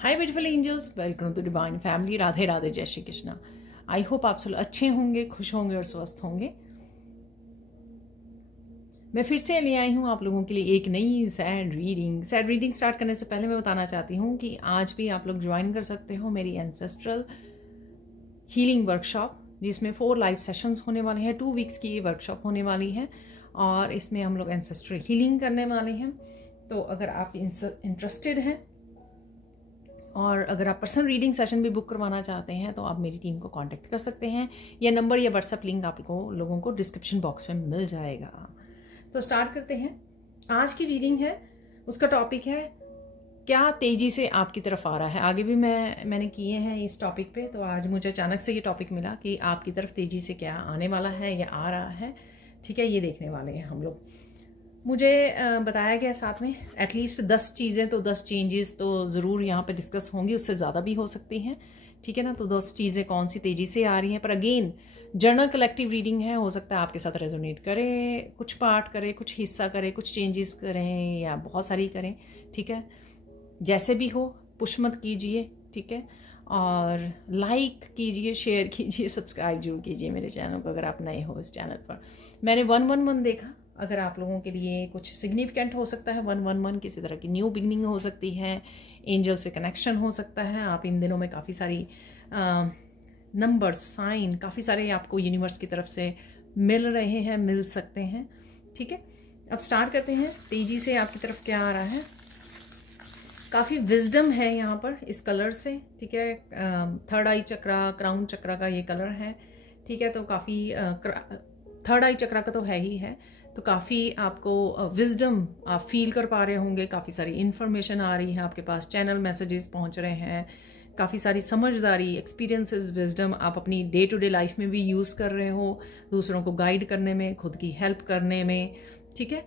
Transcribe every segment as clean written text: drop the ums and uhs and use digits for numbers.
Hi beautiful angels, welcome to divine family. Radhe Radhe, जय Shri Krishna. I hope आप सब अच्छे होंगे, खुश होंगे और स्वस्थ होंगे। मैं फिर से ले आई हूँ आप लोगों के लिए एक नई सैड रीडिंग स्टार्ट करने से पहले मैं बताना चाहती हूँ कि आज भी आप लोग ज्वाइन कर सकते हो मेरी एंसेस्ट्रल हीलिंग वर्कशॉप, जिसमें 4 लाइव सेशंस होने वाले हैं। 2 वीक्स की ये वर्कशॉप होने वाली है और इसमें हम लोग एंसेस्ट्रल हीलिंग करने वाले हैं। तो अगर आप इंटरेस्टेड हैं और अगर आप पर्सनल रीडिंग सेशन भी बुक करवाना चाहते हैं तो आप मेरी टीम को कांटेक्ट कर सकते हैं। यह नंबर या व्हाट्सएप लिंक आप लोगों को डिस्क्रिप्शन बॉक्स में मिल जाएगा। तो स्टार्ट करते हैं। आज की रीडिंग है, उसका टॉपिक है क्या तेज़ी से आपकी तरफ आ रहा है। आगे भी मैंने किए हैं इस टॉपिक पे, तो आज मुझे अचानक से ये टॉपिक मिला कि आपकी तरफ तेज़ी से क्या आने वाला है या आ रहा है। ठीक है, ये देखने वाले हैं हम लोग। मुझे बताया गया साथ में एटलीस्ट 10 चीज़ें, तो 10 चेंजेस तो ज़रूर यहाँ पे डिस्कस होंगी, उससे ज़्यादा भी हो सकती हैं। ठीक है ना, तो 10 चीज़ें कौन सी तेज़ी से आ रही हैं। पर अगेन जनरल कलेक्टिव रीडिंग है, हो सकता है आपके साथ रेजोनेट करे, कुछ पार्ट करे, कुछ हिस्सा करे, कुछ चेंजेस करें या बहुत सारी करें। ठीक है, जैसे भी हो पुश मत कीजिए। ठीक है, और लाइक कीजिए, शेयर कीजिए, सब्सक्राइब जरूर कीजिए मेरे चैनल को अगर आप नए हो इस चैनल पर। मैंने 111 देखा, अगर आप लोगों के लिए कुछ सिग्निफिकेंट हो सकता है। 111 किसी तरह की न्यू बिगनिंग हो सकती है, एंजल से कनेक्शन हो सकता है। आप इन दिनों में काफ़ी सारी नंबर्स, साइन काफ़ी सारे आपको यूनिवर्स की तरफ से मिल रहे हैं, मिल सकते हैं। ठीक है, अब स्टार्ट करते हैं। तेज़ी से आपकी तरफ क्या आ रहा है। काफ़ी विजडम है यहाँ पर इस कलर से। ठीक है, 3rd आई चक्रा, क्राउन चक्रा का ये कलर है। ठीक है, तो काफ़ी 3rd आई चक्रा का तो है ही है, तो काफ़ी आपको विजडम आप फील कर पा रहे होंगे। काफ़ी सारी इन्फॉर्मेशन आ रही है आपके पास, चैनल मैसेजेस पहुंच रहे हैं, काफ़ी सारी समझदारी, एक्सपीरियंसेस, विजडम आप अपनी डे टू डे लाइफ में भी यूज़ कर रहे हो, दूसरों को गाइड करने में, खुद की हेल्प करने में। ठीक है,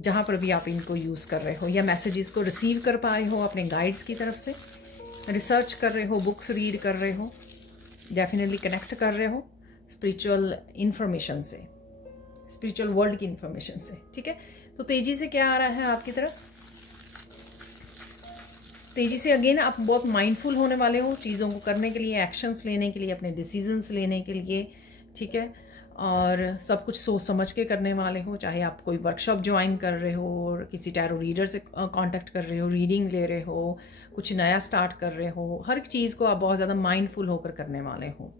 जहाँ पर भी आप इनको यूज़ कर रहे हो या मैसेजेस को रिसीव कर पाए हो अपने गाइड्स की तरफ से, रिसर्च कर रहे हो, बुक्स रीड कर रहे हो, डेफिनेटली कनेक्ट कर रहे हो स्पिरिचुअल इंफॉर्मेशन से, स्पिरिचुअल वर्ल्ड की इंफॉर्मेशन से। ठीक है, तो तेजी से क्या आ रहा है आपकी तरफ। तेजी से अगेन आप बहुत माइंडफुल होने वाले हो चीज़ों को करने के लिए, एक्शंस लेने के लिए, अपने डिसीजंस लेने के लिए। ठीक है, और सब कुछ सोच समझ के करने वाले हो। चाहे आप कोई वर्कशॉप ज्वाइन कर रहे हो, और किसी टैरो रीडर से कांटेक्ट कर रहे हो, रीडिंग ले रहे हो, कुछ नया स्टार्ट कर रहे हो, हर एक चीज़ को आप बहुत ज़्यादा माइंडफुल होकर करने वाले हो।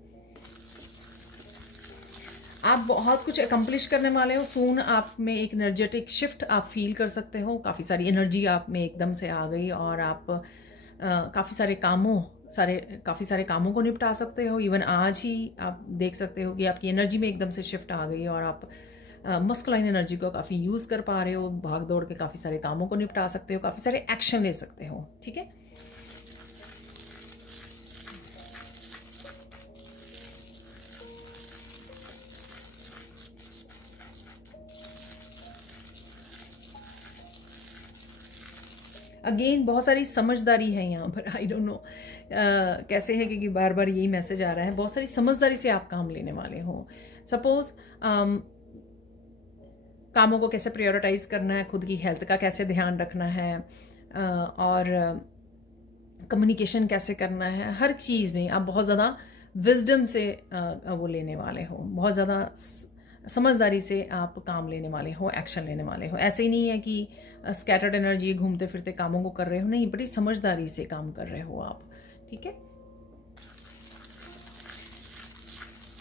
आप बहुत कुछ अकम्प्लिश करने वाले हो। सून आप में एक एनर्जेटिक शिफ्ट आप फील कर सकते हो। काफ़ी सारी एनर्जी आप में एकदम से आ गई और आप काफ़ी सारे कामों को निपटा सकते हो। इवन आज ही आप देख सकते हो कि आपकी एनर्जी में एकदम से शिफ्ट आ गई और आप मस्कुलाइन एनर्जी को काफ़ी यूज़ कर पा रहे हो। भाग दौड़ के काफ़ी सारे कामों को निपटा सकते हो, काफ़ी सारे एक्शन ले सकते हो। ठीक है, अगेन बहुत सारी समझदारी है यहाँ पर। आई डोंट नो कैसे है, क्योंकि बार बार यही मैसेज आ रहा है। बहुत सारी समझदारी से आप काम लेने वाले हो। सपोज कामों को कैसे प्रायोरिटाइज करना है, खुद की हेल्थ का कैसे ध्यान रखना है, और कम्युनिकेशन कैसे करना है, हर चीज़ में आप बहुत ज़्यादा विजडम से वो लेने वाले हो। बहुत ज़्यादा समझदारी से आप काम लेने वाले हो, एक्शन लेने वाले हो। ऐसे ही नहीं है कि स्कैटर्ड एनर्जी घूमते फिरते कामों को कर रहे हो, नहीं, बड़ी समझदारी से काम कर रहे हो आप। ठीक है,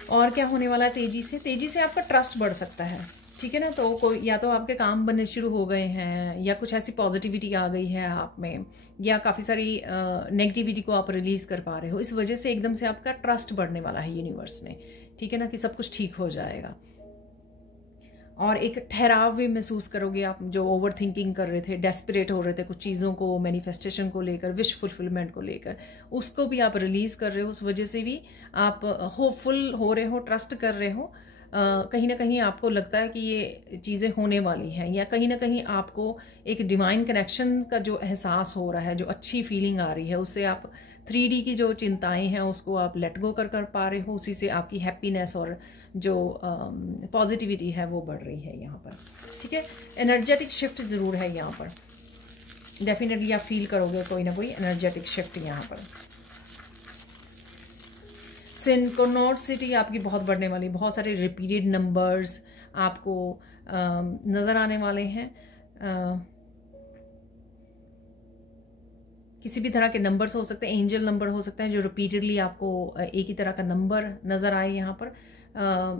और क्या होने वाला है तेजी से आपका ट्रस्ट बढ़ सकता है। ठीक है ना, तो कोई या तो आपके काम बनने शुरू हो गए हैं, या कुछ ऐसी पॉजिटिविटी आ गई है आप में, या काफ़ी सारी नेगेटिविटी को आप रिलीज़ कर पा रहे हो। इस वजह से एकदम से आपका ट्रस्ट बढ़ने वाला है यूनिवर्स में। ठीक है ना, कि सब कुछ ठीक हो जाएगा और एक ठहराव भी महसूस करोगे आप। जो ओवर थिंकिंग कर रहे थे, डेस्परेट हो रहे थे कुछ चीज़ों को, मैनिफेस्टेशन को लेकर, विश फुलफिलमेंट को लेकर, उसको भी आप रिलीज़ कर रहे हो। उस वजह से भी आप होपफुल हो रहे हो, ट्रस्ट कर रहे हो। कहीं ना कहीं आपको लगता है कि ये चीज़ें होने वाली हैं, या कहीं ना कहीं आपको एक डिवाइन कनेक्शन का जो एहसास हो रहा है, जो अच्छी फीलिंग आ रही है, उससे आप 3D की जो चिंताएं हैं उसको आप लेट गो कर पा रहे हो। उसी से आपकी हैप्पीनेस और जो पॉजिटिविटी है वो बढ़ रही है यहाँ पर। ठीक है, एनर्जेटिक शिफ्ट ज़रूर है यहाँ पर। डेफिनेटली आप फील करोगे कोई ना कोई एनर्जेटिक शिफ्ट यहाँ पर। सिंक्रोनिसिटी आपकी बहुत बढ़ने वाली, बहुत सारे रिपीटेड नंबर्स आपको नज़र आने वाले हैं। किसी भी तरह के नंबर्स हो सकते हैं, एंजल नंबर हो सकते हैं जो रिपीटेडली आपको एक ही तरह का नंबर नज़र आए यहाँ पर।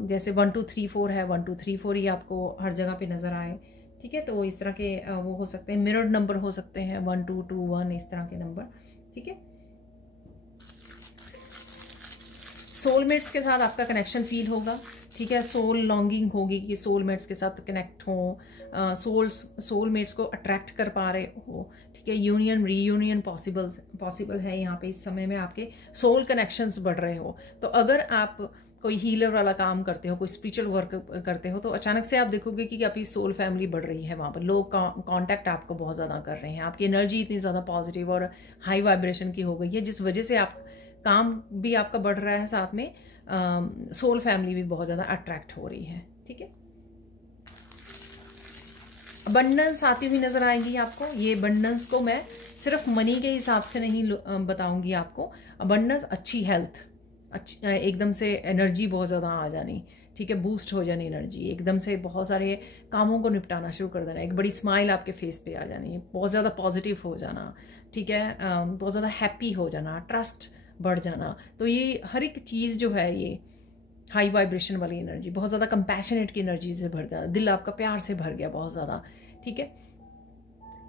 जैसे 1 2 3 4 है, 1 2 3 4 ही आपको हर जगह पे नज़र आए, ठीक है। तो इस तरह के वो हो सकते हैं, मिरर्ड नंबर हो सकते हैं 1 2 2 1 इस तरह के नंबर, ठीक है। सोलमेट्स के साथ आपका कनेक्शन फील होगा, ठीक है। सोल लॉन्गिंग होगी कि सोलमेट्स के साथ कनेक्ट हो, सोलमेट्स को अट्रैक्ट कर पा रहे हो, ठीक है। यूनियन रीयूनियन पॉसिबल है यहाँ पे इस समय में, आपके सोल कनेक्शंस बढ़ रहे हो। तो अगर आप कोई हीलर वाला काम करते हो, कोई स्पिरिचुअल वर्क करते हो, तो अचानक से आप देखोगे कि आपकी सोल फैमिली बढ़ रही है वहाँ पर। लोग कांटेक्ट आपको बहुत ज़्यादा कर रहे हैं, आपकी एनर्जी इतनी ज़्यादा पॉजिटिव और हाई वाइब्रेशन की हो गई है, जिस वजह से आप काम भी आपका बढ़ रहा है, साथ में सोल फैमिली भी बहुत ज़्यादा अट्रैक्ट हो रही है, ठीक है। अबंडेंस आती हुई नज़र आएगी आपको। ये अबंडेंस को मैं सिर्फ मनी के हिसाब से नहीं बताऊंगी आपको। अबंडेंस, अच्छी हेल्थ, एकदम से एनर्जी बहुत ज़्यादा आ जानी, ठीक है, बूस्ट हो जानी एनर्जी, एकदम से बहुत सारे कामों को निपटाना शुरू कर देना, एक बड़ी स्माइल आपके फेस पे आ जानी, बहुत ज़्यादा पॉजिटिव हो जाना, ठीक है, बहुत ज़्यादा हैप्पी हो जाना, ट्रस्ट बढ़ जाना। तो ये हर एक चीज़ जो है, ये हाई वाइब्रेशन वाली एनर्जी, बहुत ज़्यादा कंपैशनेट की एनर्जी से भर जाना, दिल आपका प्यार से भर गया बहुत ज़्यादा, ठीक है।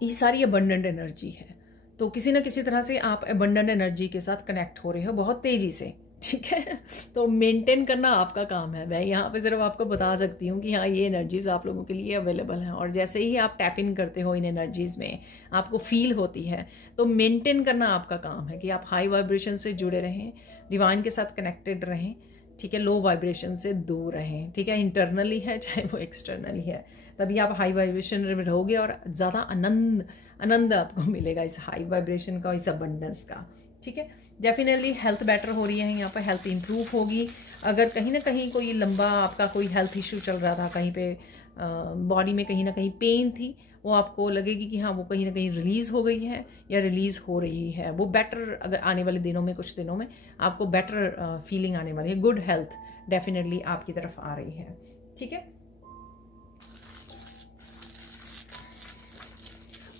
ये सारी अबंडेंट एनर्जी है। तो किसी ना किसी तरह से आप अबंडेंट एनर्जी के साथ कनेक्ट हो रहे हो बहुत तेज़ी से, ठीक है। तो मेंटेन करना आपका काम है। मैं यहाँ पे सिर्फ आपको बता सकती हूँ कि हाँ, ये एनर्जीज आप लोगों के लिए अवेलेबल हैं, और जैसे ही आप टैप इन करते हो इन एनर्जीज़ में, आपको फील होती है, तो मेंटेन करना आपका काम है कि आप हाई वाइब्रेशन से जुड़े रहें, डिवाइन के साथ कनेक्टेड रहें, ठीक है, लो वाइब्रेशन से दूर रहें, ठीक है। इंटरनली है चाहे वो एक्सटर्नली है, तभी आप हाई वाइब्रेशन में रहोगे और ज़्यादा आनंद आपको मिलेगा इस हाई वाइब्रेशन का, इस अबंडेंस का, ठीक है। डेफिनेटली हेल्थ बेटर हो रही है यहाँ पर, हेल्थ इंप्रूव होगी। अगर कहीं ना कहीं कोई लंबा आपका कोई हेल्थ इशू चल रहा था, कहीं पे बॉडी में कहीं ना कहीं पेन थी, वो आपको लगेगी कि हाँ, वो कहीं ना कहीं रिलीज़ हो गई है या रिलीज़ हो रही है। वो बेटर, अगर आने वाले दिनों में, कुछ दिनों में आपको बेटर फीलिंग आने वाली है, गुड हेल्थ डेफिनेटली आपकी तरफ आ रही है, ठीक है।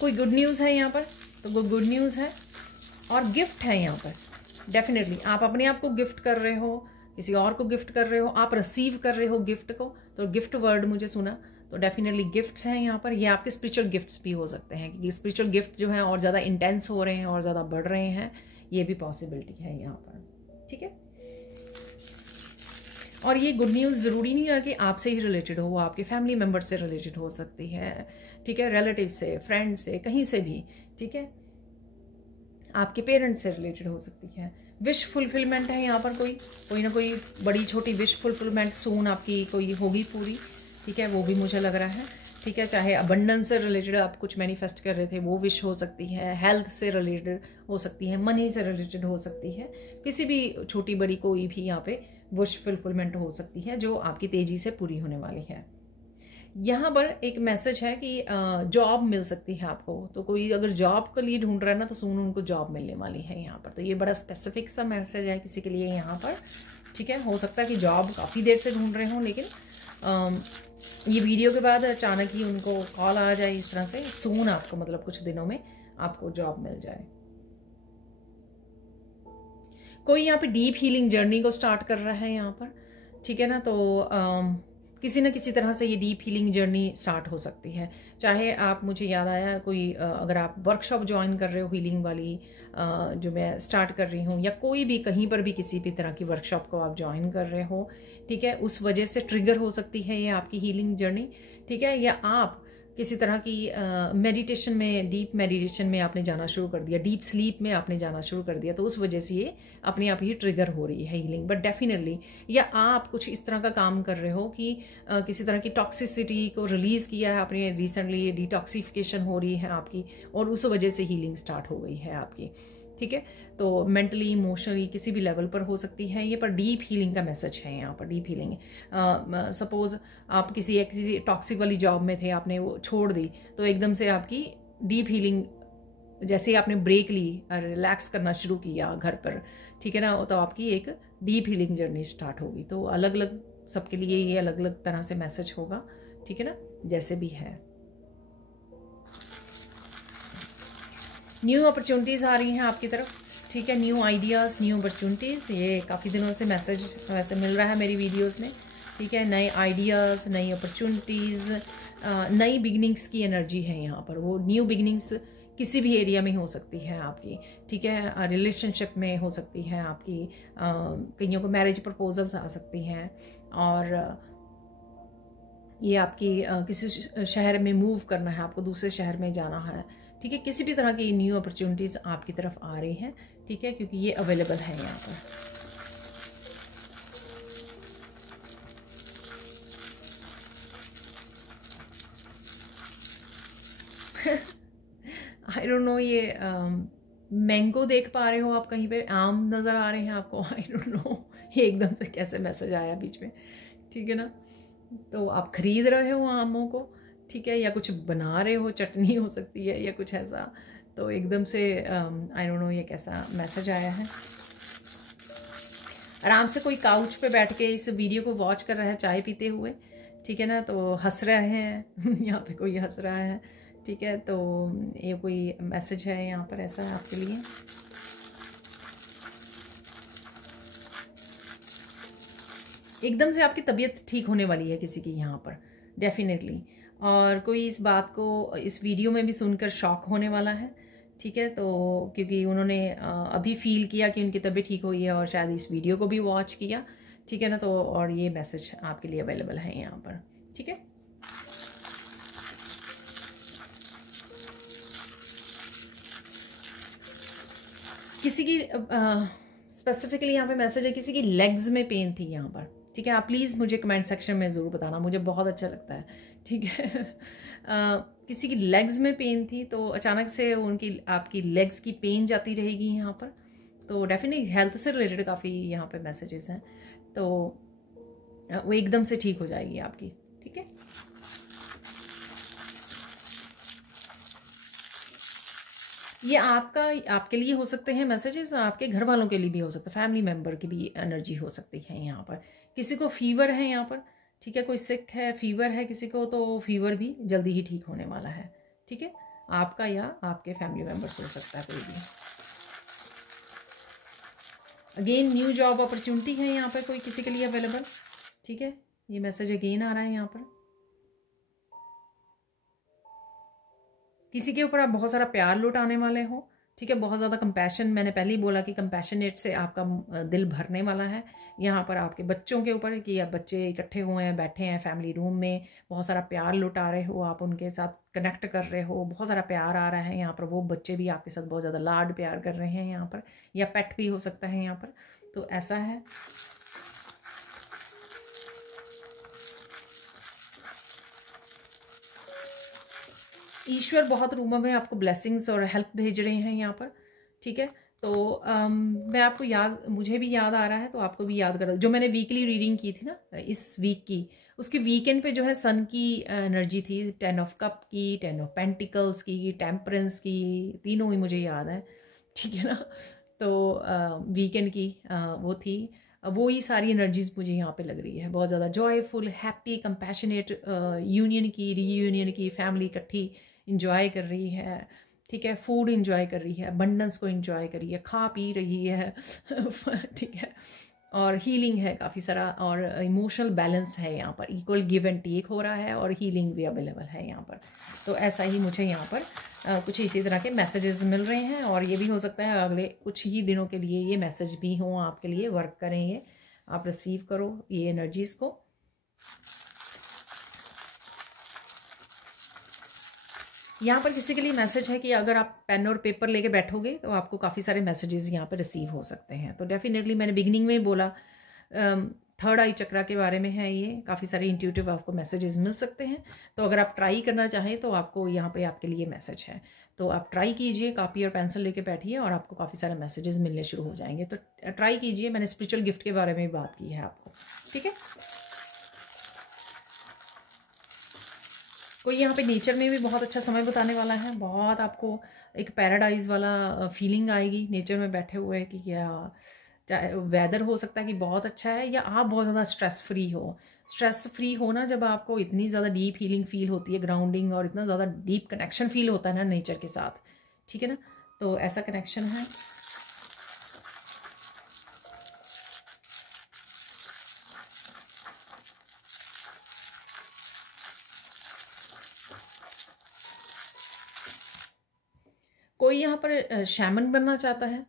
कोई गुड न्यूज़ है यहाँ पर, तो गुड न्यूज़ है, और गिफ्ट है यहाँ पर। डेफिनेटली आप अपने आप को गिफ्ट कर रहे हो, किसी और को गिफ्ट कर रहे हो, आप रिसीव कर रहे हो गिफ्ट को, तो गिफ्ट वर्ड मुझे सुना, तो डेफिनेटली गिफ्ट्स हैं यहाँ पर। ये आपके स्पिरिचुअल गिफ्ट्स भी हो सकते हैं, क्योंकि स्पिरिचुअल गिफ्ट जो हैं और ज़्यादा इंटेंस हो रहे हैं और ज़्यादा बढ़ रहे हैं, ये भी पॉसिबिलिटी है यहाँ पर, ठीक है। और ये गुड न्यूज़ ज़रूरी नहीं है कि आपसे ही रिलेटेड हो, वो आपके फैमिली मेम्बर से रिलेटेड हो सकती है, ठीक है, रिलेटिव से, फ्रेंड से, कहीं से भी, ठीक है, आपके पेरेंट्स से रिलेटेड हो सकती है। विश फुलफिलमेंट है यहाँ पर, कोई ना कोई बड़ी छोटी विश फुलफिलमेंट सून आपकी कोई होगी पूरी, ठीक है, वो भी मुझे लग रहा है, ठीक है। चाहे अबंडेंस से रिलेटेड आप कुछ मैनिफेस्ट कर रहे थे, वो विश हो सकती है, हेल्थ से रिलेटेड हो सकती है, मनी से रिलेटेड हो सकती है, किसी भी छोटी बड़ी कोई भी यहाँ पे विश फुलफिलमेंट हो सकती है जो आपकी तेज़ी से पूरी होने वाली है। यहाँ पर एक मैसेज है कि जॉब मिल सकती है आपको, तो कोई अगर जॉब के लिए ढूंढ रहा है ना, तो सून उनको जॉब मिलने वाली है यहाँ पर। तो ये बड़ा स्पेसिफिक सा मैसेज है किसी के लिए यहाँ पर, ठीक है। हो सकता है कि जॉब काफ़ी देर से ढूंढ रहे हों, लेकिन ये वीडियो के बाद अचानक ही उनको कॉल आ जाए इस तरह से, सून आपको, मतलब कुछ दिनों में आपको जॉब मिल जाए। कोई यहाँ पे डीप हीलिंग जर्नी को स्टार्ट कर रहा है यहाँ पर, ठीक है ना। तो किसी न किसी तरह से ये डीप हीलिंग जर्नी स्टार्ट हो सकती है। चाहे आप, मुझे याद आया, कोई अगर आप वर्कशॉप ज्वाइन कर रहे हो हीलिंग वाली, जो मैं स्टार्ट कर रही हूँ, या कोई भी कहीं पर भी किसी भी तरह की वर्कशॉप को आप ज्वाइन कर रहे हो, ठीक है, उस वजह से ट्रिगर हो सकती है ये आपकी हीलिंग जर्नी, ठीक है। या आप किसी तरह की मेडिटेशन में, डीप मेडिटेशन में आपने जाना शुरू कर दिया, डीप स्लीप में आपने जाना शुरू कर दिया, तो उस वजह से ये अपने आप ही ट्रिगर हो रही है हीलिंग। बट डेफिनेटली, या आप कुछ इस तरह का काम कर रहे हो कि किसी तरह की टॉक्सिसिटी को रिलीज़ किया है आपने, रिसेंटली डिटॉक्सिफिकेशन हो रही है आपकी, और उस वजह से हीलिंग स्टार्ट हो गई है आपकी, ठीक है। तो मेंटली, इमोशनली, किसी भी लेवल पर हो सकती है ये, पर डीप हीलिंग का मैसेज है यहाँ पर। डीप हीलिंग, सपोज आप किसी टॉक्सिक वाली जॉब में थे, आपने वो छोड़ दी, तो एकदम से आपकी डीप हीलिंग जैसे ही आपने ब्रेक ली, रिलैक्स करना शुरू किया घर पर, ठीक है ना, तो आपकी एक डीप हीलिंग जर्नी स्टार्ट होगी। तो अलग अलग सबके लिए ये अलग अलग तरह से मैसेज होगा, ठीक है ना, जैसे भी है। न्यू अपॉर्चुनिटीज़ आ रही हैं आपकी तरफ, ठीक है, न्यू आइडियाज़, न्यू अपॉर्चुनिटीज़, ये काफ़ी दिनों से मैसेज वैसे मिल रहा है मेरी वीडियोस में, ठीक है। नए आइडियाज़, नई अपॉर्चुनिटीज़, नई बिगनिंग्स की एनर्जी है यहाँ पर। वो न्यू बिगनिंग्स किसी भी एरिया में हो सकती है आपकी, ठीक है, रिलेशनशिप में हो सकती है आपकी, कईयों को मैरिज प्रपोजल्स आ सकती हैं, और ये आपकी किसी शहर में मूव करना है, आपको दूसरे शहर में जाना है, ठीक है, किसी भी तरह की न्यू अपॉर्चुनिटीज़ आपकी तरफ आ रही हैं, ठीक है, क्योंकि ये अवेलेबल है यहाँ पर। आई डोंट नो, ये मैंगो देख पा रहे हो आप कहीं पे, आम नज़र आ रहे हैं आपको, आई डोंट नो ये एकदम से कैसे मैसेज आया बीच में, ठीक है ना। तो आप ख़रीद रहे हो आमों को, ठीक है, या कुछ बना रहे हो, चटनी हो सकती है या कुछ ऐसा, तो एकदम से आई डोंट नो ये कैसा मैसेज आया है। आराम से कोई काउच पे बैठ के इस वीडियो को वॉच कर रहा है चाय पीते हुए, ठीक है ना, तो हंस रहे हैं यहाँ पे कोई हंस रहा है, ठीक है, तो ये कोई मैसेज है यहाँ पर ऐसा है आपके लिए। एकदम से आपकी तबीयत ठीक होने वाली है किसी की यहाँ पर, डेफिनेटली, और कोई इस बात को इस वीडियो में भी सुनकर शॉक होने वाला है, ठीक है, तो क्योंकि उन्होंने अभी फील किया कि उनकी तबीयत ठीक हुई है और शायद इस वीडियो को भी वॉच किया, ठीक है ना, तो और ये मैसेज आपके लिए अवेलेबल है यहाँ पर, ठीक है। किसी की स्पेसिफिकली यहाँ पे मैसेज है, किसी की लेग्स में पेन थी यहाँ पर, ठीक है, आप प्लीज़ मुझे कमेंट सेक्शन में ज़रूर बताना, मुझे बहुत अच्छा लगता है, ठीक है। किसी की लेग्स में पेन थी, तो अचानक से उनकी आपकी लेग्स की पेन जाती रहेगी यहाँ पर, तो डेफिनेटली हेल्थ से रिलेटेड काफ़ी यहाँ पे मैसेजेस हैं, तो वो एकदम से ठीक हो जाएगी आपकी, ठीक है। ये आपके लिए हो सकते हैं मैसेजेस, आपके घर वालों के लिए भी हो सकता है, फैमिली मेम्बर की भी एनर्जी हो सकती है यहाँ पर। किसी को फीवर है यहाँ पर, ठीक है, कोई सिक है, फीवर है किसी को, तो फीवर भी जल्दी ही ठीक होने वाला है, ठीक है, आपका या आपके फैमिली मेम्बर्स हो सकता है कोई भी। अगेन न्यू जॉब अपॉर्चुनिटी है यहाँ पर कोई किसी के लिए अवेलेबल, ठीक है, ये मैसेज अगेन आ रहा है यहाँ पर। किसी के ऊपर आप बहुत सारा प्यार लुटाने वाले हो, ठीक है, बहुत ज़्यादा कंपैशन, मैंने पहले ही बोला कि कंपैशनेट से आपका दिल भरने वाला है यहाँ पर आपके बच्चों के ऊपर, कि आप बच्चे इकट्ठे हुए हैं, बैठे हैं फैमिली रूम में, बहुत सारा प्यार लुटा रहे हो, आप उनके साथ कनेक्ट कर रहे हो, बहुत सारा प्यार आ रहा है यहाँ पर, वो बच्चे भी आपके साथ बहुत ज़्यादा लाड प्यार कर रहे हैं यहाँ पर, या पेट भी हो सकता है यहाँ पर, तो ऐसा है। ईश्वर बहुत रूमों में आपको ब्लेसिंग्स और हेल्प भेज रहे हैं यहाँ पर, ठीक है, तो मैं आपको मुझे भी याद आ रहा है, तो आपको भी याद करा, जो मैंने वीकली रीडिंग की थी ना इस वीक की, उसके वीकेंड पे जो है सन की एनर्जी थी, 10 ऑफ कप की, 10 ऑफ पेंटिकल्स की, टेम्परेंस की, तीनों ही मुझे याद है, ठीक है ना, तो वीकेंड की वो थी, वो ही सारी एनर्जीज़ मुझे यहाँ पे लग रही है, बहुत ज़्यादा जॉयफुल, हैप्पी, कंपैशनेट, यूनियन की, रीयूनियन की, फैमिली इकट्ठी इंजॉय कर रही है, ठीक है, फूड इंजॉय कर रही है, अबंडेंस को इंजॉय कर रही है, खा पी रही है ठीक है, और हीलिंग है काफ़ी सारा, और इमोशनल बैलेंस है यहाँ पर, इक्वल गिव एंड टेक हो रहा है, और हीलिंग भी अवेलेबल है यहाँ पर, तो ऐसा ही मुझे यहाँ पर कुछ इसी तरह के मैसेजेस मिल रहे हैं, और ये भी हो सकता है अगले कुछ ही दिनों के लिए ये मैसेज भी हों आपके लिए, वर्क करेंगे, आप रिसीव करो ये एनर्जीज़ को। यहाँ पर किसी के लिए मैसेज है कि अगर आप पेन और पेपर लेके बैठोगे तो आपको काफ़ी सारे मैसेजेस यहाँ पर रिसीव हो सकते हैं, तो डेफिनेटली मैंने बिगिनिंग में बोला थर्ड आई चक्रा के बारे में है, ये काफ़ी सारे इंट्यूटिव आपको मैसेजेस मिल सकते हैं, तो अगर आप ट्राई करना चाहें तो आपको यहाँ पे आपके लिए मैसेज है, तो आप ट्राई कीजिए, कॉपी और पेंसिल लेके बैठिए और आपको काफ़ी सारे मैसेजेस मिलने शुरू हो जाएंगे, तो ट्राई कीजिए। मैंने स्पिरिचुअल गिफ्ट के बारे में भी बात की है आपको, ठीक है। कोई यहाँ पे नेचर में भी बहुत अच्छा समय बिताने वाला है, बहुत आपको एक पैराडाइज वाला फीलिंग आएगी नेचर में बैठे हुए कि क्या, चाहे वेदर हो सकता है कि बहुत अच्छा है या आप बहुत ज़्यादा स्ट्रेस फ्री हो ना, जब आपको इतनी ज़्यादा डीप हीलिंग फील होती है, ग्राउंडिंग, और इतना ज़्यादा डीप कनेक्शन फील होता है ना नेचर के साथ, ठीक है ना, तो ऐसा कनेक्शन है। कोई यहाँ पर शैमन बनना चाहता है,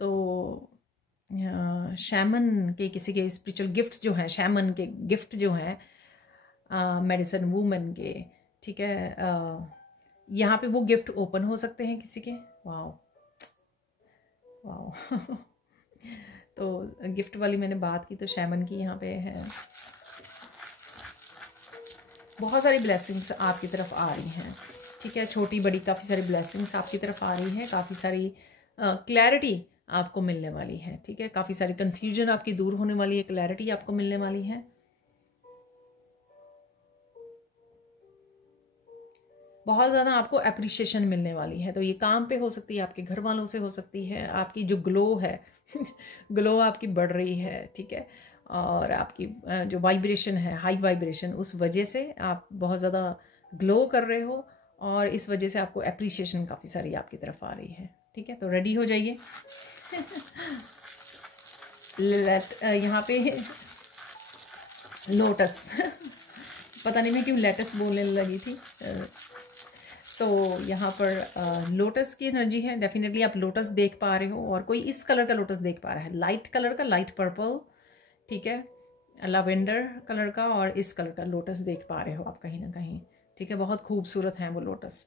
तो शैमन के किसी के स्पिरिचुअल गिफ्ट जो हैं, शैमन के गिफ्ट जो हैं मेडिसिन वूमेन के, ठीक है, यहाँ पे वो गिफ्ट ओपन हो सकते हैं किसी के। वाओ वाओ तो गिफ्ट वाली मैंने बात की, तो शैमन की यहाँ पे है। बहुत सारी ब्लेसिंग्स आपकी तरफ आ रही हैं, ठीक है, छोटी बड़ी काफ़ी सारी ब्लेसिंग्स आपकी तरफ आ रही हैं, काफ़ी सारी क्लैरिटी आपको मिलने वाली है, ठीक है, काफ़ी सारी कन्फ्यूजन आपकी दूर होने वाली है, क्लैरिटी आपको मिलने वाली है। बहुत ज़्यादा आपको अप्रिशिएशन मिलने वाली है, तो ये काम पे हो सकती है, आपके घर वालों से हो सकती है, आपकी जो ग्लो है ग्लो आपकी बढ़ रही है, ठीक है, और आपकी जो वाइब्रेशन है, हाई वाइब्रेशन, उस वजह से आप बहुत ज़्यादा ग्लो कर रहे हो, और इस वजह से आपको अप्रिशिएशन काफ़ी सारी आपकी तरफ आ रही है, ठीक है, तो रेडी हो जाइए। यहाँ पे लोटस पता नहीं मैं क्यों लेटस बोलने लगी थी। तो यहाँ पर लोटस की एनर्जी है, डेफिनेटली आप लोटस देख पा रहे हो, और कोई इस कलर का लोटस देख पा रहा है, लाइट कलर का, लाइट पर्पल, ठीक है, लवेंडर कलर का, और इस कलर का लोटस देख पा रहे हो आप कहीं ना कहीं, ठीक है, बहुत खूबसूरत हैं वो लोटस,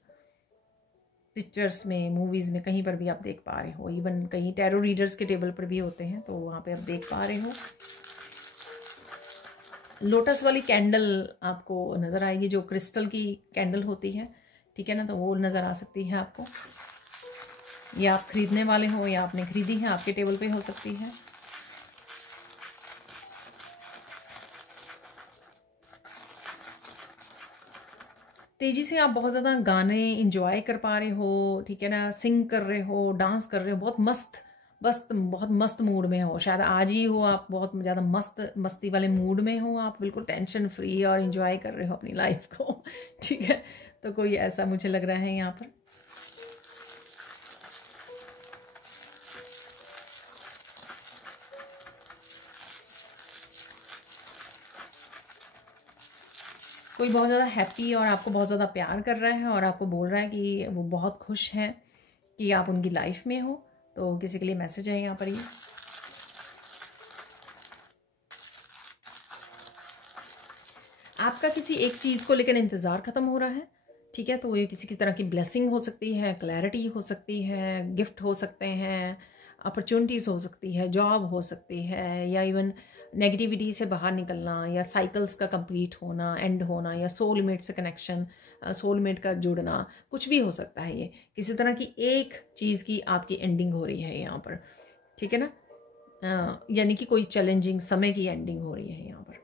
पिक्चर्स में, मूवीज़ में, कहीं पर भी आप देख पा रहे हो, इवन कहीं टैरो रीडर्स के टेबल पर भी होते हैं, तो वहाँ पे आप देख पा रहे हो। लोटस वाली कैंडल आपको नज़र आएगी, जो क्रिस्टल की कैंडल होती है, ठीक है ना, तो वो नज़र आ सकती है आपको, या आप ख़रीदने वाले हो या आपने ख़रीदी है, आपके टेबल पे हो सकती है। तेज़ी से आप बहुत ज़्यादा गाने इंजॉय कर पा रहे हो, ठीक है ना, सिंग कर रहे हो, डांस कर रहे हो, बहुत मस्त मूड में हो, शायद आज ही हो आप बहुत ज़्यादा मस्ती वाले मूड में हो, आप बिल्कुल टेंशन फ्री और इंजॉय कर रहे हो अपनी लाइफ को ठीक है, तो कोई ऐसा मुझे लग रहा है यहाँ पर। कोई बहुत ज़्यादा हैप्पी और आपको बहुत ज़्यादा प्यार कर रहा है, और आपको बोल रहा है कि वो बहुत खुश है कि आप उनकी लाइफ में हो, तो किसी के लिए मैसेज है यहाँ पर ये। आपका किसी एक चीज़ को लेकर इंतज़ार ख़त्म हो रहा है, ठीक है, तो ये किसी की तरह की ब्लेसिंग हो सकती है, क्लैरिटी हो सकती है, गिफ्ट हो सकते हैं, अपॉर्चुनिटीज़ हो सकती है, जॉब हो सकती है, या इवन नेगेटिविटी से बाहर निकलना, या साइकिल्स का कंप्लीट होना, एंड होना, या सोलमेट से कनेक्शन, सोलमेट का जुड़ना, कुछ भी हो सकता है। ये किसी तरह की एक चीज़ की आपकी एंडिंग हो रही है यहाँ पर, ठीक है ना, यानी कि कोई चैलेंजिंग समय की एंडिंग हो रही है यहाँ पर।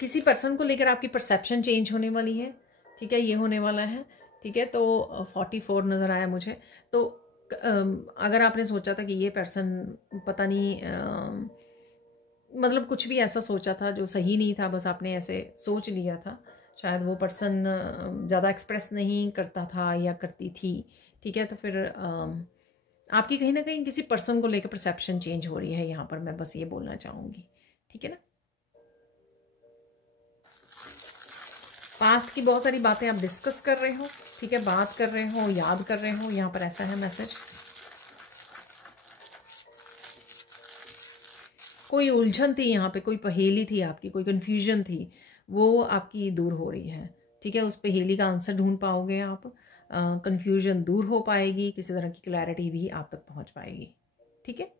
किसी पर्सन को लेकर आपकी परसेप्शन चेंज होने वाली है, ठीक है, ये होने वाला है, ठीक है, तो 44 नज़र आया मुझे। तो अगर आपने सोचा था कि ये पर्सन पता नहीं मतलब कुछ भी ऐसा सोचा था जो सही नहीं था, बस आपने ऐसे सोच लिया था, शायद वो पर्सन ज़्यादा एक्सप्रेस नहीं करता था या करती थी, ठीक है, तो फिर आपकी कहीं ना कहीं किसी पर्सन को लेकर परसेप्शन चेंज हो रही है यहाँ पर, मैं बस ये बोलना चाहूँगी, ठीक है ना। पास्ट की बहुत सारी बातें आप डिस्कस कर रहे हो, ठीक है, बात कर रहे हो, याद कर रहे हो, यहाँ पर ऐसा है मैसेज। कोई उलझन थी यहाँ पे, कोई पहेली थी आपकी, कोई कन्फ्यूजन थी, वो आपकी दूर हो रही है, ठीक है, उस पहेली का आंसर ढूंढ पाओगे आप, कन्फ्यूजन दूर हो पाएगी, किसी तरह की क्लैरिटी भी आप तक पहुँच पाएगी, ठीक है।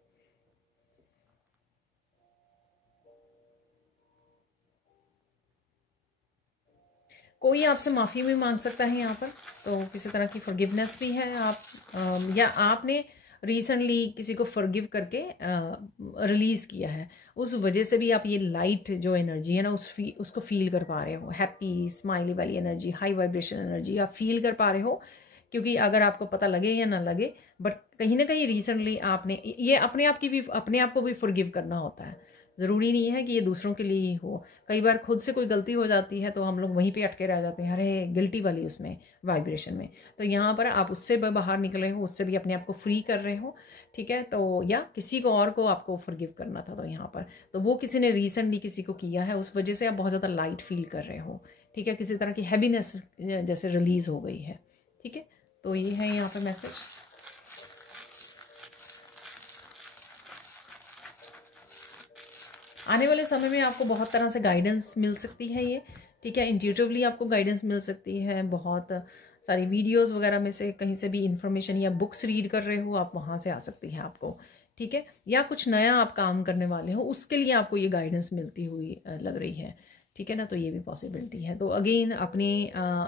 कोई आपसे माफ़ी भी मांग सकता है यहाँ पर, तो किसी तरह की फॉरगिवनेस भी है, आप या आपने रिसेंटली किसी को फॉरगिव करके रिलीज़ किया है, उस वजह से भी आप ये लाइट जो एनर्जी है ना उसको फील कर पा रहे हो। हैप्पी स्माइली वाली एनर्जी, हाई वाइब्रेशन एनर्जी आप फील कर पा रहे हो। क्योंकि अगर आपको पता लगे या ना लगे, बट कहीं ना कहीं रिसेंटली आपने ये अपने आप को भी फॉरगिव करना होता है। ज़रूरी नहीं है कि ये दूसरों के लिए ही हो। कई बार खुद से कोई गलती हो जाती है तो हम लोग वहीं पे अटके रह जाते हैं, अरे गिल्टी वाली उसमें वाइब्रेशन में। तो यहाँ पर आप उससे भी बाहर निकले हो, उससे भी अपने आप को फ्री कर रहे हो, ठीक है। तो या किसी को और को आपको फॉरगिव करना था, तो यहाँ पर तो वो किसी ने रिसेंटली किसी को किया है, उस वजह से आप बहुत ज़्यादा लाइट फील कर रहे हो, ठीक है। किसी तरह की हैवीनेस जैसे रिलीज़ हो गई है, ठीक है। तो ये है यहाँ पे मैसेज। आने वाले समय में आपको बहुत तरह से गाइडेंस मिल सकती है ये, ठीक है। इंट्यूटिवली आपको गाइडेंस मिल सकती है, बहुत सारी वीडियोस वगैरह में से कहीं से भी इंफॉर्मेशन या बुक्स रीड कर रहे हो आप, वहाँ से आ सकती है आपको, ठीक है। या कुछ नया आप काम करने वाले हो, उसके लिए आपको ये गाइडेंस मिलती हुई लग रही है, ठीक है ना। तो ये भी पॉसिबिलिटी है। तो अगेन अपने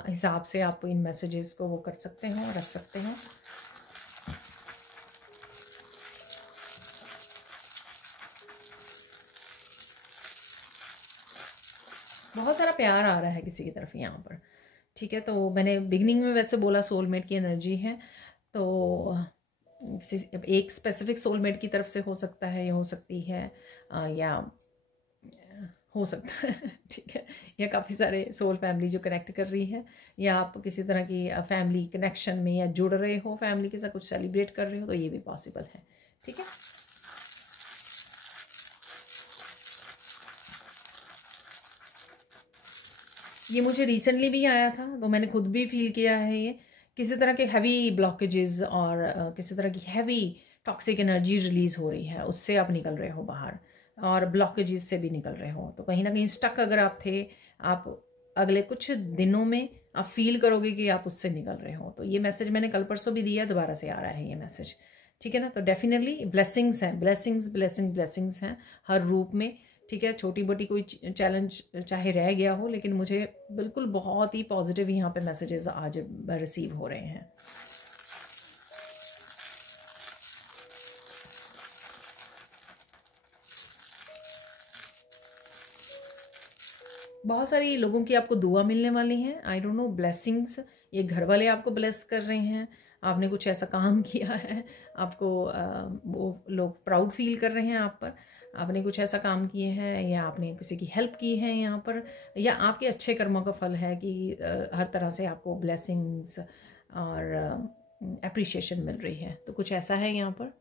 हिसाब से आप इन मैसेजेस को वो कर सकते हो, रख सकते हो। बहुत सारा प्यार आ रहा है किसी की तरफ यहाँ पर, ठीक है। तो मैंने बिगनिंग में वैसे बोला सोलमेट की एनर्जी है, तो एक स्पेसिफिक सोलमेट की तरफ से हो सकता है, या हो सकती है, या हो सकता है ठीक है, या काफ़ी सारे सोल फैमिली जो कनेक्ट कर रही है, या आप किसी तरह की फैमिली कनेक्शन में या जुड़ रहे हो, फैमिली के साथ कुछ सेलिब्रेट कर रहे हो, तो ये भी पॉसिबल है, ठीक है। ये मुझे रिसेंटली भी आया था, तो मैंने खुद भी फील किया है ये किसी तरह के हैवी ब्लॉकेजेस और किसी तरह की हैवी टॉक्सिक एनर्जी रिलीज़ हो रही है, उससे आप निकल रहे हो बाहर, और ब्लॉकेजेस से भी निकल रहे हो। तो कहीं ना कहीं स्टक अगर आप थे, आप अगले कुछ दिनों में आप फील करोगे कि आप उससे निकल रहे हो। तो ये मैसेज मैंने कल परसों भी दिया, दोबारा से आ रहा है ये मैसेज, ठीक है ना। तो डेफिनेटली ब्लेसिंग्स हैं, ब्लेसिंग्स हैं हर रूप में, ठीक है। छोटी मोटी कोई चैलेंज चाहे रह गया हो, लेकिन मुझे बिल्कुल बहुत ही पॉजिटिव यहाँ पे मैसेजेस आज रिसीव हो रहे हैं। बहुत सारी लोगों की आपको दुआ मिलने वाली हैं, आई डोंट नो, ब्लेसिंग्स, ये घर वाले आपको ब्लेस कर रहे हैं, आपने कुछ ऐसा काम किया है, आपको वो लोग प्राउड फील कर रहे हैं आप पर, आपने कुछ ऐसा काम किए हैं, या आपने किसी की हेल्प की है यहाँ पर, या आपके अच्छे कर्मों का फल है कि हर तरह से आपको ब्लेसिंग्स और अप्रिशिएशन मिल रही है। तो कुछ ऐसा है यहाँ पर।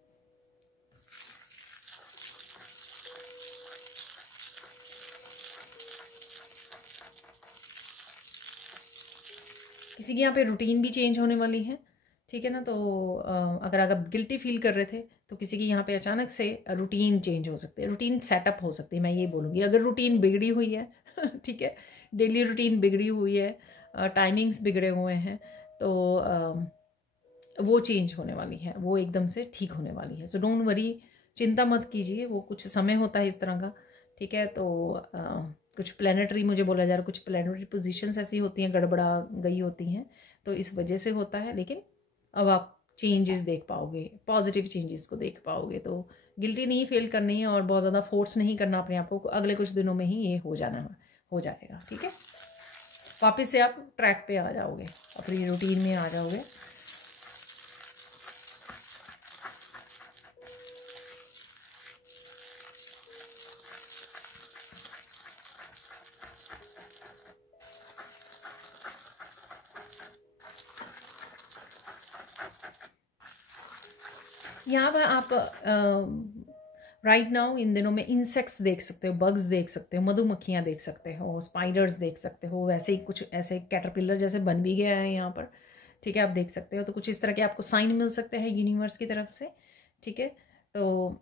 किसी की यहाँ पे रूटीन भी चेंज होने वाली है, ठीक है ना। तो अगर आप गिल्टी फील कर रहे थे, तो किसी की यहाँ पे अचानक से रूटीन चेंज हो सकती है, रूटीन सेटअप हो सकती है, मैं ये बोलूँगी। अगर रूटीन बिगड़ी हुई है ठीक है, डेली रूटीन बिगड़ी हुई है, टाइमिंग्स बिगड़े हुए हैं, तो वो चेंज होने वाली है, वो एकदम से ठीक होने वाली है। सो डोंट वरी, चिंता मत कीजिए, वो कुछ समय होता है इस तरह का, ठीक है। तो कुछ प्लानिटरी मुझे बोला जा रहा है, कुछ प्लानिटरी पोजीशंस ऐसी होती हैं, गड़बड़ा गई होती हैं, तो इस वजह से होता है। लेकिन अब आप चेंजेस देख पाओगे, पॉजिटिव चेंजेस को देख पाओगे। तो गिल्टी नहीं फील करनी है, और बहुत ज़्यादा फोर्स नहीं करना अपने आप को, अगले कुछ दिनों में ही ये हो जाएगा, ठीक है। वापस से आप ट्रैक पे आ जाओगे, अपनी रूटीन में आ जाओगे। यहाँ पर आप राइट नाउ इन दिनों में इंसेक्ट्स देख सकते हो, बग्स देख सकते हो, मधुमक्खियाँ देख सकते हो, स्पाइडर्स देख सकते हो, वैसे ही कुछ ऐसे कैटरपिलर जैसे बन भी गया है यहाँ पर, ठीक है, आप देख सकते हो। तो कुछ इस तरह के आपको साइन मिल सकते हैं यूनिवर्स की तरफ से, ठीक है। तो